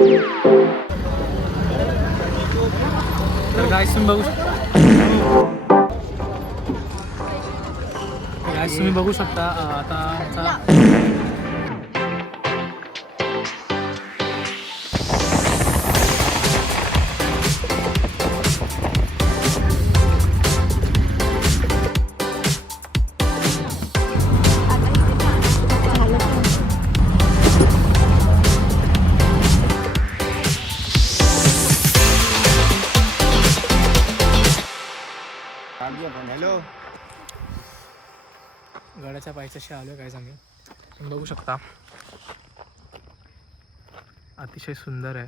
तर गाईस तुम्ही बघू शकता आता आमचा हॅलो गडाच्या पायथ्याशी आलो काय सांगेल तुम्ही बघू शकता. अतिशय सुंदर आहे.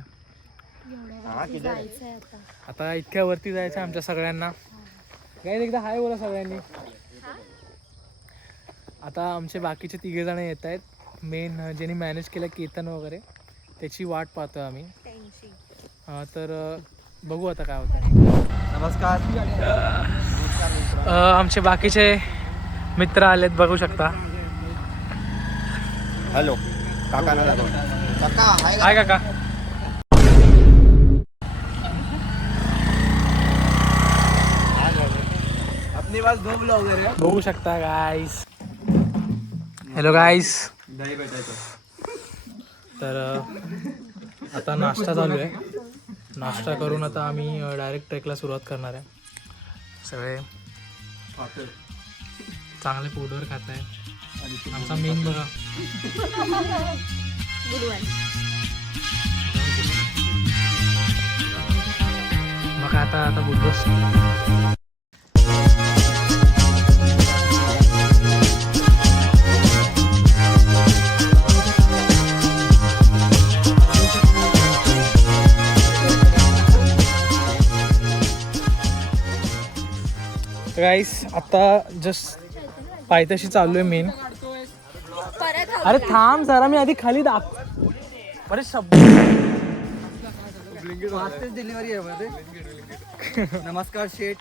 आता इतक्या वरती जायचं आमच्या सगळ्यांना. काय एकदा हाय बोला सगळ्यांनी. आता आमचे बाकीचे 3 जण येत आहेत. मेन ज्यांनी मॅनेज केलं केतन वगैरे त्याची वाट पाहतो आम्ही. तर बघू आता काय होतं. नमस्कार. आमचे बाकीचे मित्र आलेत बघू शकता. हॅलो काका ना काका हाय काका. अपनी बात दो ब्लॉग वगैरे बघू शकता गाईस. हॅलो गाईस. दही भेटायचं. तर आता नाश्ता चालू आहे. नाश्ता करून आता आम्ही डायरेक्ट ट्रेकला सुरुवात करणार आहे. सगळे चांगले पोटवर खात आहे. आमचा मेन बघा बघा आता बुद्धस. गाईस आता जस्ट पायथ्याशी चालू आहे मेन. अरे थांब जरा मी आधी खाली अरे शब्द डिलिव्हरी आहे मध्ये. नमस्कार शेठ.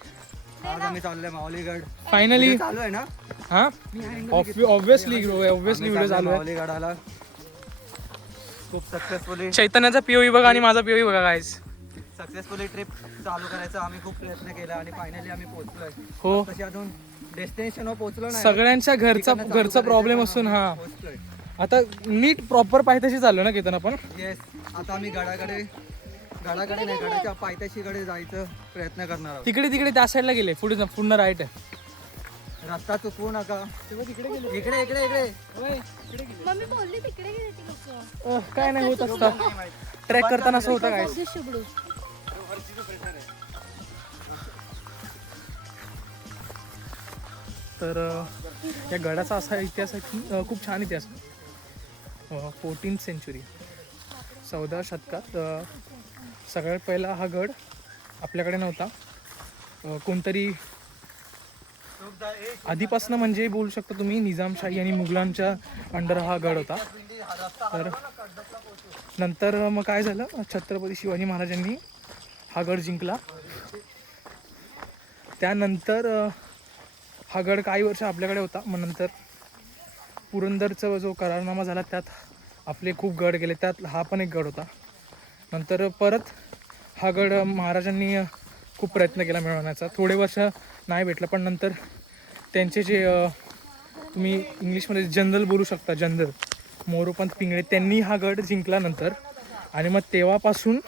आज आम्ही चाललोय माऊलीगड. फायनली चालू आहे ना. हा ऑब्विसली व्हिडिओ चालू आहे. माऊलीगडाला खूप सक्सेसफुली चैतन्याचा पीओई बघा आणि माझा पीओई बघा गाईस. सक्सेसफुली ट्रिप चालू करायचा आम्ही खूप प्रयत्न केला आणि फायनली आम्ही पोहोचलोय. हो तशी अजून डेस्टिनेशनवर पोहोचलो नाही. सगळ्यांच्या घरचा प्रॉब्लेम असून हा पोहोचलोय. आता नीट प्रॉपर पायथ्याशी चाललो ना केतन आपण. येस. आता आम्ही गडाकडे नाही गडाच्या पायथ्याशीकडे जायचं प्रयत्न करणार आहोत. तिकडे त्या साईडला गेले. पुढे राईट आहे. रस्ता चुकवू नका. इकडे इकडे मम्मी बोलली तिकडे गेले ती लोकं. काय नाही होत असतं. ट्रॅक करताना असं होतं काय. तर या गडाचा असा इतिहास आहे की खूप छान इतिहास. 14th सेंचुरी 14व्या शतकात सगळ्यात पहिला हा गड आपल्याकडे नव्हता. कोणतरी आधीपासून म्हणजे बोलू शकता तुम्ही निजामशाही आणि मुघलांच्या अंडर हा गड होता. तर नंतर मग काय झालं, छत्रपती शिवाजी महाराजांनी हा गड जिंकला. त्यानंतर हा गड काही वर्ष आपल्याकडे होता. मग नंतर पुरंदरचा जो करारनामा झाला त्यात आपले खूप गड गेले. त्यात हा पण एक गड होता. नंतर परत हा गड महाराजांनी खूप प्रयत्न केला मिळवण्याचा. थोडे वर्ष नाही भेटलं पण नंतर त्यांचे जे तुम्ही इंग्लिशमध्ये जनरल बोलू शकता, जनरल मोरोपंत पिंगळे, त्यांनी हा गड जिंकला नंतर. आणि मग तेव्हापासून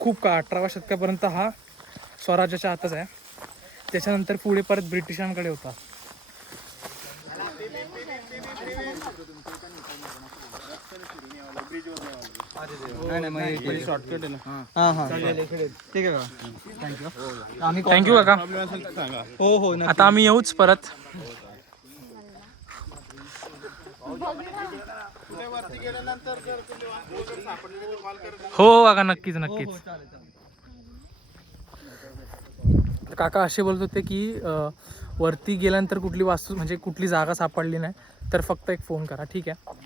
खूप काळ 18व्या शतकापर्यंत हा स्वराज्याच्या हातच आहे. त्याच्यानंतर पुढे परत ब्रिटिशांकडे होता. शॉर्टकट आहे ना. ठीक आहे थँक्यू काका. हो. आता आम्ही येऊच परत. हो काका नक्कीच. काका असे बोलत होते की वरती गेल्यानंतर कुठली वास्तू म्हणजे कुठली जागा सापडली नाही तर फक्त एक फोन करा. ठीक आहे.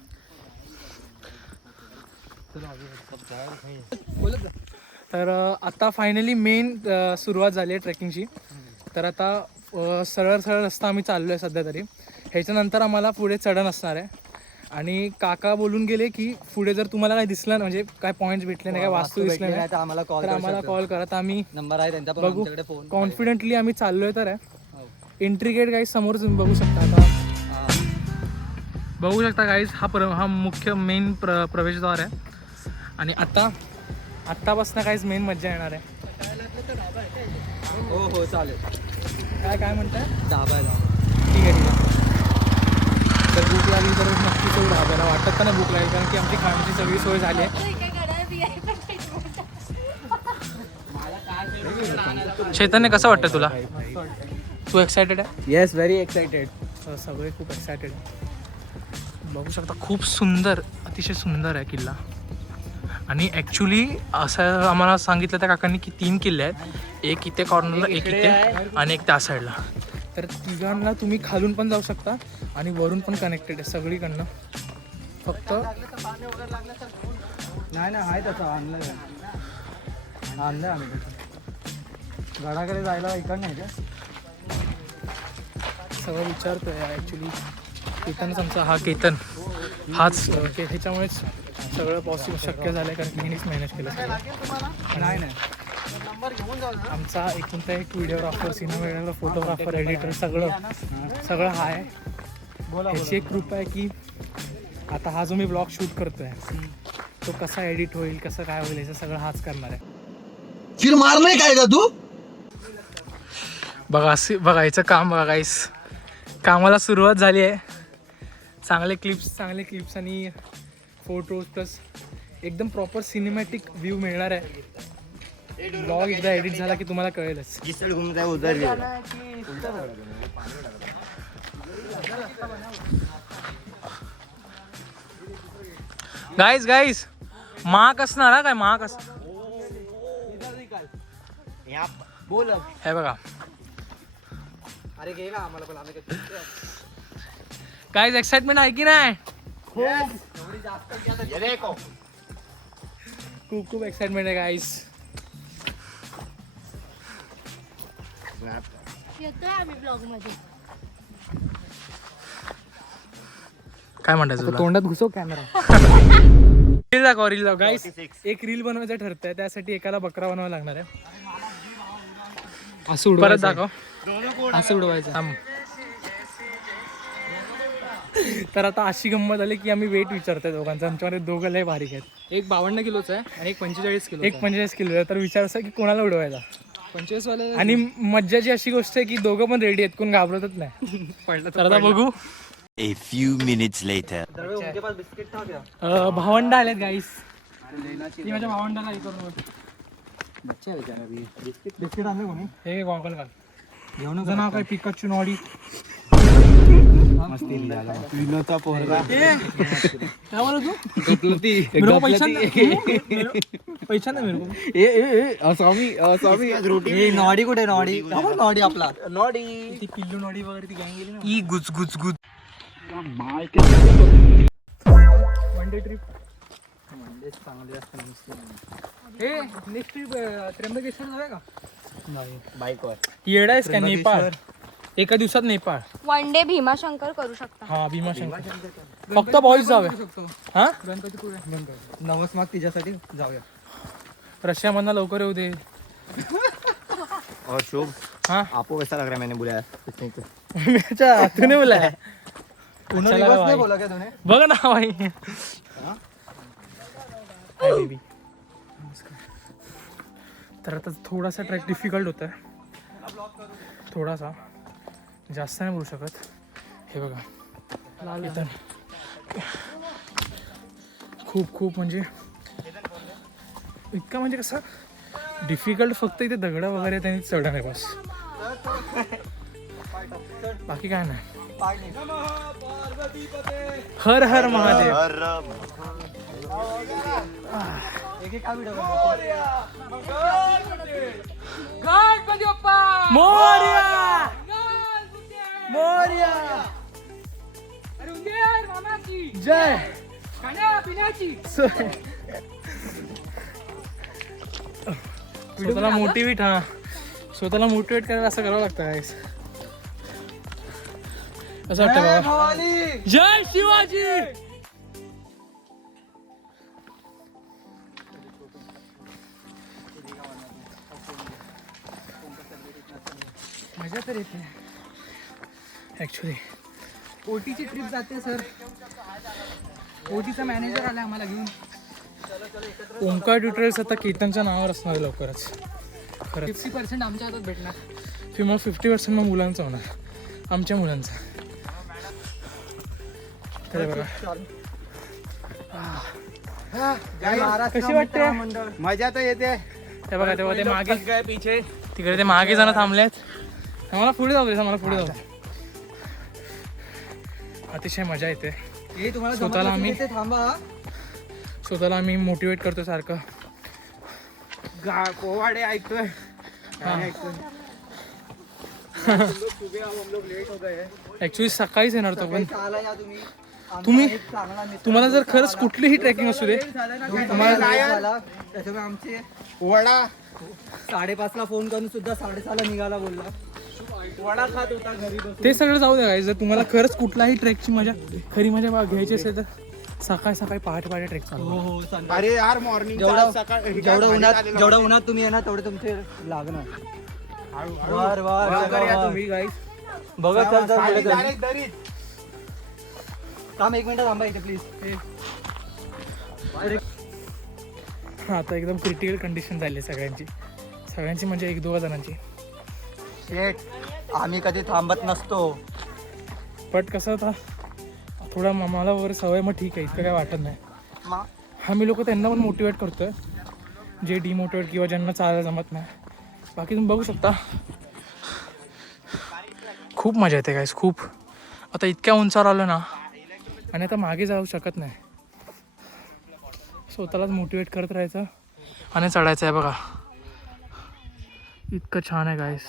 तर आता फायनली मेन सुरुवात झाली आहे ट्रेकिंगची. तर आता सरळ रस्ता आम्ही चाललो आहे सध्या तरी. ह्याच्यानंतर आम्हाला पुढे चढण असणार आहे आणि काका बोलून गेले की पुढे जर तुम्हाला काय दिसलं ना, म्हणजे काय पॉईंट्स भेटले नाही, काय वास्तू दिसले भेटले नाही तर आम्हाला कॉल तर आम्हाला कॉल करा. तर आम्ही नंबर आहे त्यांचा पण बघू. आमच्याकडे फोन कॉन्फिडेंटली आम्ही चाललोय. तर हो. एंट्री गेट गाईज समोर तुम्ही बघू शकता. आता बघू शकता गाईज हा मुख्य मेन प्रवेशद्वार आहे. आणि आत्तापासून काहीच मेन मज्जा येणार आहे. हो हो चालेल. काय म्हणताय? ढाबा आहे. ठीक आहे. तर भूक लागली तर नक्कीच येऊ ढाब्याला. वाटत तर नाही भूक लागेल, कारण की आमची खाण्याची सगळी सोय झाली आहे. चैतन्य कसं वाटतं तुला? तू एक्सायटेड आहे? Yes, very excited. सगळे खूप एक्सायटेड आहे. बघू शकता खूप सुंदर, अतिशय सुंदर आहे किल्ला. आणि ॲक्च्युली असं आम्हाला सांगितलं त्या काकांनी की 3 किल्ले आहेत. एक इथे कॉर्नरला, एक इथे आणि एक त्या साईडला. तर तिघांना तुम्ही खालून पण जाऊ शकता आणि वरून पण कनेक्टेड आहे सगळीकडनं. फक्त नाही आहे तसं आणलंय आम्ही तसं. गडाकडे जायला इकडं नाही का? सगळं विचारतोय ॲक्च्युली. केतनच आमचा हा केतन हाच ह्याच्यामुळेच सगळं पॉसिबल शक्य झालं आहे, कारण की ह्यानेच मॅनेज केलं सगळं. नाही आमचा एकूणता एक व्हिडिओग्राफर, सिनेमाग्राफर, फोटोग्राफर, एडिटर सगळं हा आहे. ह्याची एक कृपा आहे की आता हा जो मी ब्लॉग शूट करतोय तो कसा एडिट होईल, कसं काय होईल, याचं सगळं हाच करणार आहे. फिर मारने काय का तू? बघा याचं काम बघा गाईस. कामाला सुरुवात झाली आहे. चांगले क्लिप्स आणि फोटोज प्लस एकदम प्रॉपर सिनेमॅटिक व्ह्यू मिळणार आहे. ब्लॉग एकदा एडिट झाला की तुम्हाला कळेलच. गाईस महाग असणार हा, काय महाग असणार बोल. हे बघा अरे घे ना आम्हाला पण, आम्ही गाईस. एक्साइटमेंट आहे की नाही? खूप एक्साइटमेंट आहे गाईस. येतोय आम्ही ब्लॉग मध्ये. काय म्हणताय तोंडात घुसव कॅमेरा. रील दाखव गाईस. एक रील बनवायचं ठरतंय, त्यासाठी एकाला बकरा बनवायला लागणार आहे. असं परत दाखव. असं उडवायचं. थांब. तर आता अशी गंमत आली की आम्ही वेट विचारतोय दोघांचं. आमच्यामध्ये दोघं लय बारीक आहेत. एक 52 किलोचा आहे आणि एक 45 किलो. एक 45 किलो. तर विचार असा की कोणाला उडवायचा. 25 वाले. आणि मज्जाची अशी गोष्ट आहे की दोघं पण रेडी आहेत, कोण घाबरतच नाही. पडलं तर आता बघू. A few minutes later. उनके पास बिस्किट था क्या? भावंड आलेत गाईस. ती माझ्या भावंडाला हे करून बच्चा आहे बेचारा अभी. बिस्किट आणले कोणी? हे गॉगल घाल. घेऊन तुझं नाव काय? Pikachu Noddy. विनोचा पोरगा. काय बोलत तू? गपलती. मेरे को पैसा नाही मेरे को. स्वामी नॉडी कुठे? नॉडी नॉडी आपला नॉडी. ती पिल्लू नॉडी वगैरे ती गँग गेली ना. ई गुज वन डे ट्रिप. चांगले असतात. हे नेक्स्ट ट्रिप त्र्यंबकेश्वर जाऊया का? बाईकवर येडा आहेस का? नेपाळ एका दिवसात नेपाळ. वन डे भीमाशंकर करू शकता. हा भीमाशंकर. फक्त बॉईज जाऊया. हा नवस माग तिच्यासाठी जाऊया. रशियामधनं लवकर येऊ दे. और शुभ, हाँ आपको कैसा लग रहा है मैंने बुलाया? अच्छा तूने बोला तूने चला रिवर्स भाई. नाही बोला क्या तूने? बघ ना भाई. Hi baby. तर आता थोडासा ट्रॅक डिफिकल्ट होता आहे. थोडासा जास्त नाही बोलू शकत. हे बघा इथं खूप म्हणजे इतका म्हणजे कसं डिफिकल्ट. फक्त इथे दगड वगैरे त्यांनी चढा नाही बस, बाकी काय नाही. हर हर महादेव. मोरया मोरया. जय. स्वतःला मोटिवेट करायला असं करावं लागतं गाईस. असं वाटतं बाबा. जय शिवाजी. मजा तर येते. ॲक्च्युली ओटीची ट्रिप जाते सर. ओटीचा मॅनेजर आला आम्हाला घेऊन. ओंकार ट्युटोरियल्स आता केतनच्या नावावर असणार आहे लवकरच. खरंच 50% आमच्या हातात भेटणार. मग 50% मग मुलांचं होणार, आमच्या मुलांचं. तर बघा कशी वाटते? मजा तर येते. ते बघा तेव्हा ते मागे पीछे तिकडे ते मागे जण थांबलेत. आम्हाला पुढे जाऊ दे, आम्हाला पुढे जाऊ दे. अतिशय मजा येते. हे तुम्हाला स्वतःला आम्ही- जमत नसेल तर थांबा. स्वतःला आम्ही मोटिवेट करतो सारखं. पोवाडे ऐकतोय. ॲक्च्युली सकाळीच येणार तो पण. चाला या तुम्ही. तुम्हाला जर खरंच कुठलीही ट्रेकिंग असू दे, त्याच्यामुळे आमचे वडा 5:30ला फोन करून सुद्धा 6:30ला निघाला बोलला. वडा खात होता घरी. ते सगळं जाऊ द्या. जर तुम्हाला खरंच कुठलाही ट्रेकची मजा, खरी मजा घ्यायची असेल तर सकाळी पहाटे ट्रेक चालू. हो अरे यार मॉर्निंग जेवढं उन्हात तुम्ही येणार तेवढे तुमचे लागणार. तुम्ही गाईस. बघत चल पुढे चल. डायरेक्ट दरीत. थांब 1 मिनिट थांबा इथे प्लीज. आता एकदम क्रिटिकल कंडिशन झाली सगळ्यांची म्हणजे 1-2 जणांची. शेट आम्ही कधी थांबत नसतो. बट कसं आता थोडा मला वगैरे सवय, मग ठीक आहे, इतकं काय वाटत नाही. आम्ही लोक त्यांना पण मोटिवेट करतोय, जे डिमोटिवेट किंवा ज्यांना चालायला जमत नाही. बाकी तुम्ही बघू शकता खूप मजा येते गाईस, खूप. आता इतक्या उंचावर आलो ना, आणि आता मागे जाऊ शकत नाही. स्वतःलाच मोटिवेट करत राहायचं आणि चढायचं आहे. बघा इतकं छान आहे गाईस,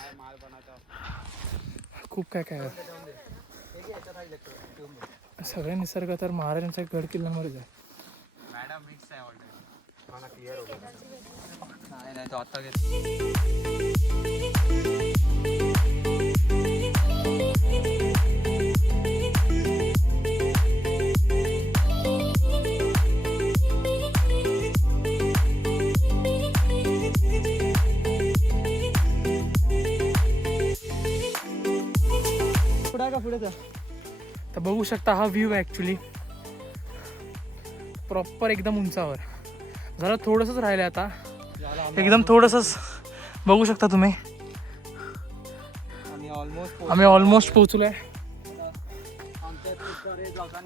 खूप काय काय आहे. सगळे निसर्ग तर महाराजांच्या गड किल्ल्यांवरच आहे. नाही तो आता पुढे जा. तर बघू शकता हा व्ह्यू आहे ॲक्च्युली प्रॉपर एकदम उंचावर. जरा थोडंसंच राहिलं आता, एकदम थोडंसंच. बघू शकता तुम्ही, आम्ही ऑलमोस्ट पोहोचलो आहे.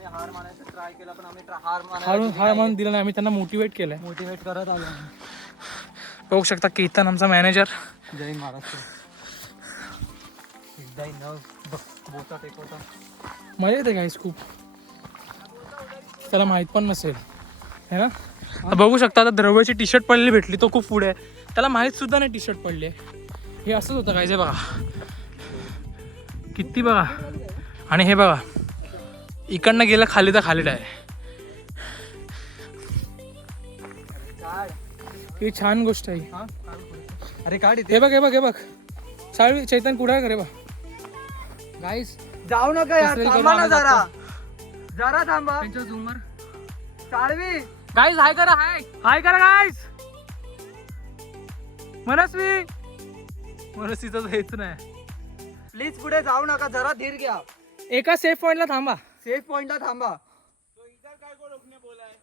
हार मानायचा ट्राय केला पण आम्ही हार मान दिला नाही, आम्ही त्यांना मोटिवेट केलं आहे. मोटिवेट करत आलो. बघू शकता केतन आमचा मॅनेजर. जय महाराष्ट्र. एकदाही न बोटात एक होता. मजा येते गाईस खूप. त्याला माहीत पण नसेल है ना. आता बघू शकता, आता द्रव्याची टी शर्ट पडलेली भेटली, तो खूप पुढे आहे. त्याला माहीत सुद्धा नाही टी शर्ट पडली आहे. हे असंच होतं गाईस. हे बघा किती, बघा. आणि हे बघा इकडनं गेलं खाली तर खाली आहे. ही छान गोष्ट आहे. अरे काढ इथे. हे बघ साळवी चैतन कुठे आहे? बघ गाईस, जाऊ नका यार, कसं थांबा ना करून जरा थांबा. त्यांच्या झुमर साळवी गाईज हाय करा गाईज. मनस्वीचं हेच नाही. प्लीज पुढे जाऊ नका, जरा धीर घ्या. एका सेफ पॉइंटला थांबा. सेफ पॉइंटला थांबा.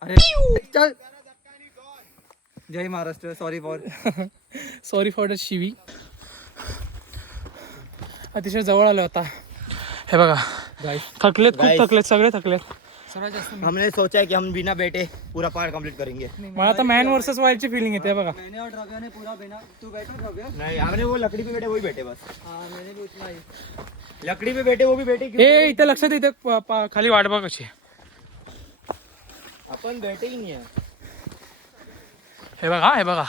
अरे चल. जय महाराष्ट्र. सॉरी फॉर द शिवी. अतिशय जवळ आलो आता. हे बघा थकलेत, खूप थकलेत, सगळे थकलेत. हमने सोचा है कि हम बिना बैठे पूरा पहाड़ कंप्लीट करेंगे. मला आता मॅन वर्सेस वाईल्डची फिलिंग येते. बघा मैंने और रव्या ने पूरा बिना तू बैठो रव्या. नहीं हमने वो लकड़ी पे बैठे वही बैठे बस. हाँ मैंने भी उतना ही. लकड़ी पे बैठे वो भी बैठे क्यों? हे इथे लक्षात येते खाली वाट बघ कशी. अपन बैठे ही नहीं है. हे बघा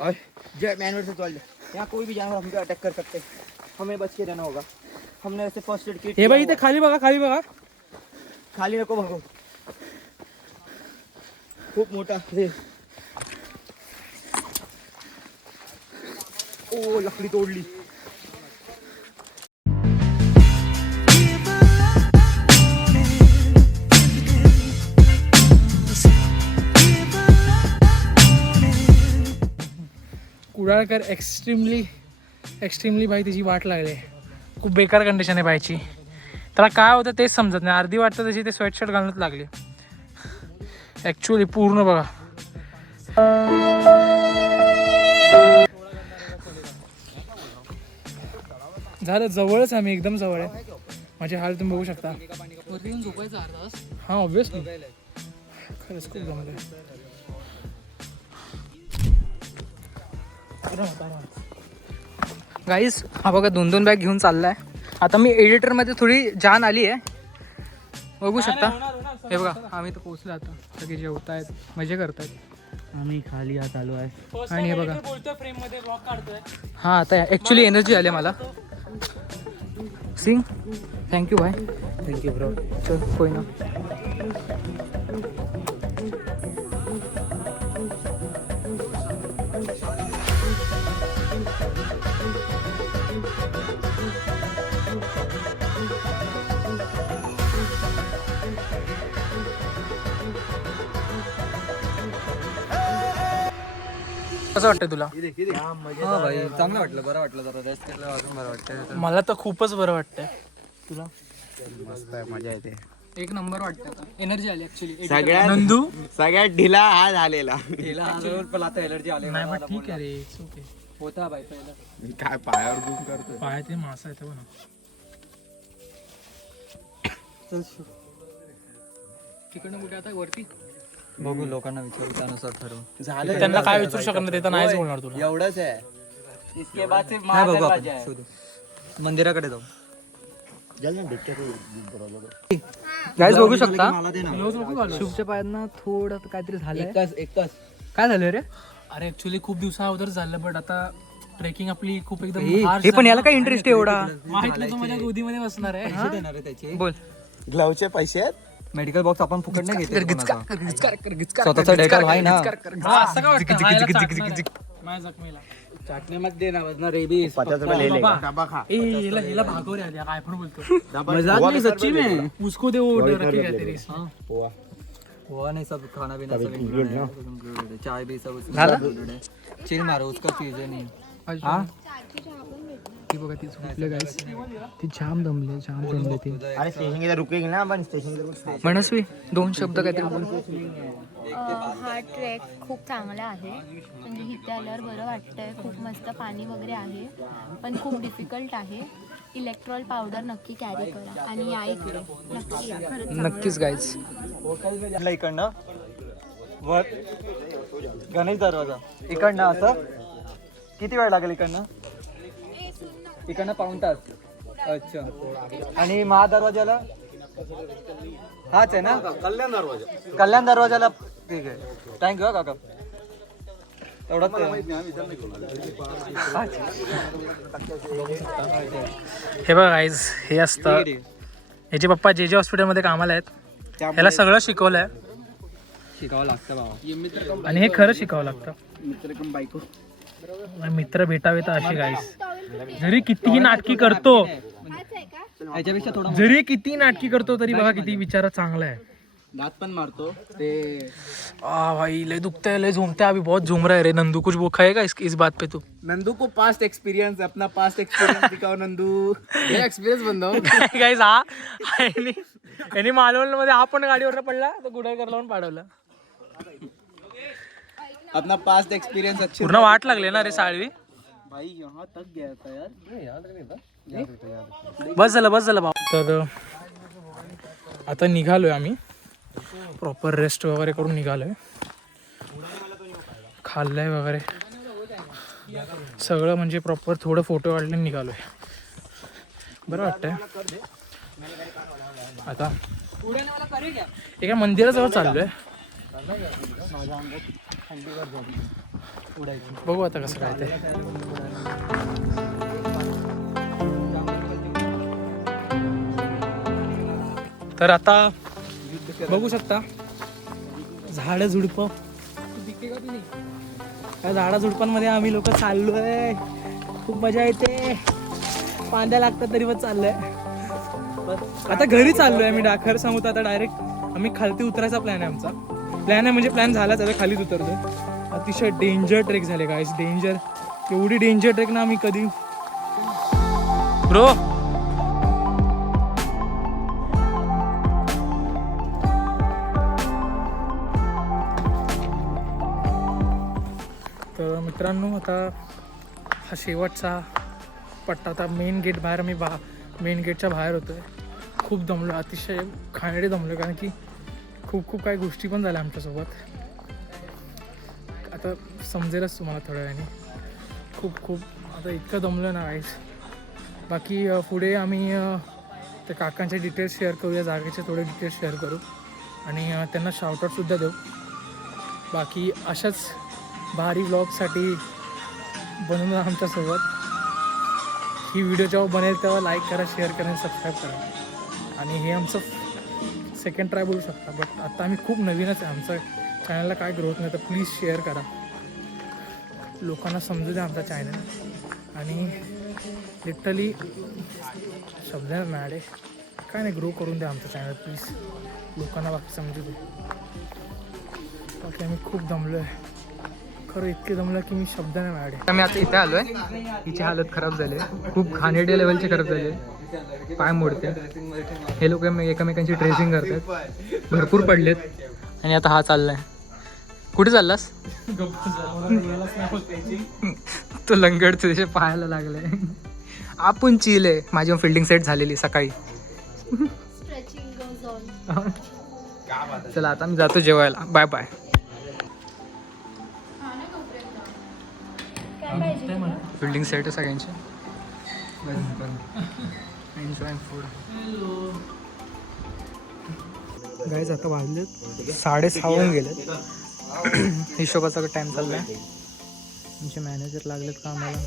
और जय मैन वर्सेस वाइल्ड. यहाँ कोई भी जानवर हमको अटैक कर सकते हैं, हमें बच के रहना होगा. हमने ऐसे फर्स्ट एड किट. हे बघ इथे खाली बघा. खाली नको बघू. खूप मोठा हे. ओ लकड़ी तोडली. कुडाळकर एक्स्ट्रीमली एक्स्ट्रीमली भाई तिची वाट लागली. खूप बेकार कंडिशन आहे बाईची. त्याला काय होतं तेच समजत नाही. अर्धी वाटतं तशी ते स्वेटशर्ट घालूनच लागली ॲक्च्युली पूर्ण. बघा झालं जवळच, आम्ही एकदम जवळ आहे. माझे हाल तुम्ही बघू शकता. वरती येऊन झोपायचं अर्धा तास. हां ऑब्विसली खरंच खूप जमलं. गाईस हा बघा 2-2 बॅग घेऊन चाललाय. आता मी एडिटरमध्ये थोडी जान आली आहे, बघू शकता. हे बघा आम्ही तर पोहोचलो आता. सगळे जेवतायत, मजे करतायत. आम्ही खाली आत आलो आहे. आणि हे बघा हां आता ॲक्च्युली एनर्जी आली मला. Singh thank you bye. Thank you bro. चल कोई ना. कसं वाटतं तुला? हा भाई चांगलं वाटलं, बरं वाटलं. जरा रेस्ट केलं अजून बरं वाटतं. मला तर खूपच बरं वाटतंय. तुला? मस्त आहे, मजा येते. एक नंबर वाटतं आता. एनर्जी आली ॲक्च्युली. नंदू सगळ्यात ढिला हा झालेला. तिला आलो पण आता एलर्जी आली. नाही पण ठीक आहे रे, it's okay. होता बाय पहिला. काय पायावर झूम करतो. पाय ते मासा येतो ना. तिकडनं कुठे आता वरती. बघू लोकांना विचारू, त्यानुसार ठरवू. झालं त्यांना काय विचारू शकत नाही, ते तर नाहीच बोलणार तुला. एवढंच आहे. नाही बघू आपण शोधू. मंदिराकडे जाऊ. गाईस बघू शकता मला दे ना. शुभच्या पायांना थोडं काहीतरी झालंय. एकच काय झालं रे? अरे ऍक्च्युली खूप दिवसा अगोदर झालं, बट आता ट्रेकिंग आपली खूप एकदम हे पण याला काय इंटरेस्ट आहे एवढा? माहित नाही, तो माझ्या गोदीमध्ये बसणार आहे. पैसे देणार आहे त्याचे. बोल. ग्लवचे पैसे आहेत. मेडिकल बॉक्स आपण फुकट नाही घेतले कोणाचा. स्वतःचा स्वतःचा डेटॉल आहे ना. हा, असं काय वाटतं? हा, याला चाटणार आहे. माझ्या जखमेला. चाटण्यामध्ये ना रेबीज. 50 रुपये ले लेगा. बाबा. ए, हिला भागव रे आधी, काय पण बोलतो. मजाक नाही, सच्ची में. उसको दे वो रखेगा तेरे इसमें. हुआ नहीं, सब खाना पीना सब included है. चाय भी सब झालं? चिल मारो, उसका चीज है नहीं. हा ती बघा ती झोपले गाईस. ती जाम दमले ती. अरे स्टेशन के रुकेंगे ना अपन. स्टेशन मनस्वी 2 शब्द काहीतरी बोल. हा ट्रेक खूप चांगला आहे. म्हणजे इथे आल्यावर बरं वाटतंय. खूप मस्त पाणी वगैरे आहे, पण खूप डिफिकल्ट आहे. इलेक्ट्रॉल पावडर नक्की कॅरी करा आणि या इकडे नक्की या. खरंच चांगलं नक्कीच गाईस. इकडनं वर गणेश दरवाजा इकडनं असं किती वेळ लागेल इकडनं? इकडनं पाऊण तास. अच्छा. आणि महादरवाजाला हाच आहे ना? कल्याण दरवाजाला ठीक आहे. थँक्यू हा काका. एवढंच हे बघा गाईज, हे असतं. याचे पप्पा जे हॉस्पिटलमध्ये कामाला आहेत. याला सगळं शिकवलंय शिकावं लागतं बाबा. आणि हे खरं शिकावं लागतं. बायको. मित्र भेटावे तर असे गाईस. जरी कितीही नाटकी करतो, याच्यापेक्षा थोडा जरी किती नाटकी करतो तरी बघा किती विचार चांगला है. दात पण मारतो ते. आ भाई लय दुखता है, लय झूमता है, अभी बहुत झूम रहा है रे. नंदू कुछ वो खाएगा इस बात पे तू? नंदू को पास्ट एक्सपीरियंस, अपना पास्ट एक्सपीरियंस दिखाओ नंदू. हे एक्सपिरियन्स बनव. गाईस हा यांनी मालवण मध्ये हा पण गाडीवर पडला तर गुडळकर लावून पाडवलं. अपना पास्ट एक्सपीरियंस अच्छे. पूर्ण वाट लागले ना रे साळवी. भाई यहाँ तक गया था यार. बस झालं भाऊ. तर आता निघालोय आम्ही. प्रॉपर रेस्ट वगैरे करून निघालोय. खाल्लंय वगैरे सगळं, म्हणजे प्रॉपर थोडं फोटो काढले निघालोय. बरं वाटतंय. आता एका मंदिराजवळ चाललोय. बघू आता कसं काय ते. तर आता बघू शकता झाडं झुडपं. त्या झाडा झुडपांमध्ये आम्ही लोक चाललोय. खूप मजा येते. पांद्या लागतात तरी पण चाललोय. आता घरी चाललोय आम्ही. खरं सांगू तर आता डायरेक्ट आम्ही खालती उतरायचा प्लॅन आहे आमचा. प्लॅन आहे म्हणजे प्लॅन झालाच, आता खालीच उतरतो. अतिशय डेंजर ट्रेक झाले गाईस, डेंजर. एवढी डेंजर ट्रेक ना आम्ही कधी ब्रो तर मित्रांनो आता हा शेवटचा पट्टा. आता मेन गेट बाहेर मेन गेटच्या बाहेर होतो आहे. खूप दमलो, अतिशय खाणेडे दमलो, कारण की खूप काही गोष्टी पण झाल्या आमच्यासोबत. आता समजेलच तुम्हाला थोड्या वेळाने. खूप आता इतकं दमलं ना गाईस. बाकी पुढे आम्ही त्या काकांचे डिटेल्स शेअर करूया, जागेचे थोडे डिटेल्स शेअर करू आणि त्यांना शाउटआउटसुद्धा देऊ. बाकी अशाच भारी व्लॉगसाठी बनवून आमच्यासोबत. ही व्हिडिओ जेव्हा बनेल तेव्हा लाईक करा, शेअर करा आणि सबस्क्राईब करा. आणि हे आमचं सेकंड ट्राय बोलू शकता, बट आता आम्ही खूप नवीनच आहे. आमचं चॅनलला काय ग्रोथ नाही, तर प्लीज शेअर करा, लोकांना समजू द्या आमचा चॅनल. आणि लिटरली शब्द मॅडे काय नाही, ग्रो करून द्या आमचं चॅनल प्लीज, लोकांना बाकी समजू दे. बाकी आम्ही खूप दमलो आहे खरं, इतके दमलं की मी शब्द नाही मॅडे. आम्ही आता इथे आलोय. हिची हालत खराब झाली, खूप घाणेरड्या लेवलची खराब झाली, पाय मोडते. हे लोक एकमेकांची ड्रेसिंग करतात, भरपूर पडलेत. आणि आता हा चाललाय. कुठे चाललास? तो लंगड तुझ्या पायाला लागलाय. आपण चिल आहे. माझी फिल्डिंग सेट झालेली सकाळी. चला आता मी जातो जेवायला. Bye bye. फिल्डिंग सेट आहे सगळ्यांची. Enjoy food. गाईज आता वाजलेत 6:30 होऊन गेलेत. हिशोबाचा टाइम चाललाय. आमचे मॅनेजर लागलेत का आम्हाला.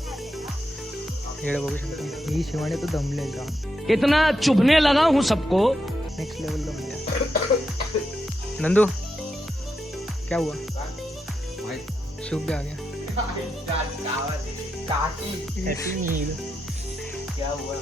हेड बघू शकता, ही शिवानी तो दमले का. इतना चुभने लगा हूँ सबको. Next level दमले. नंदू क्या हुआ? शुभ भी आ गया. क्या हुआ?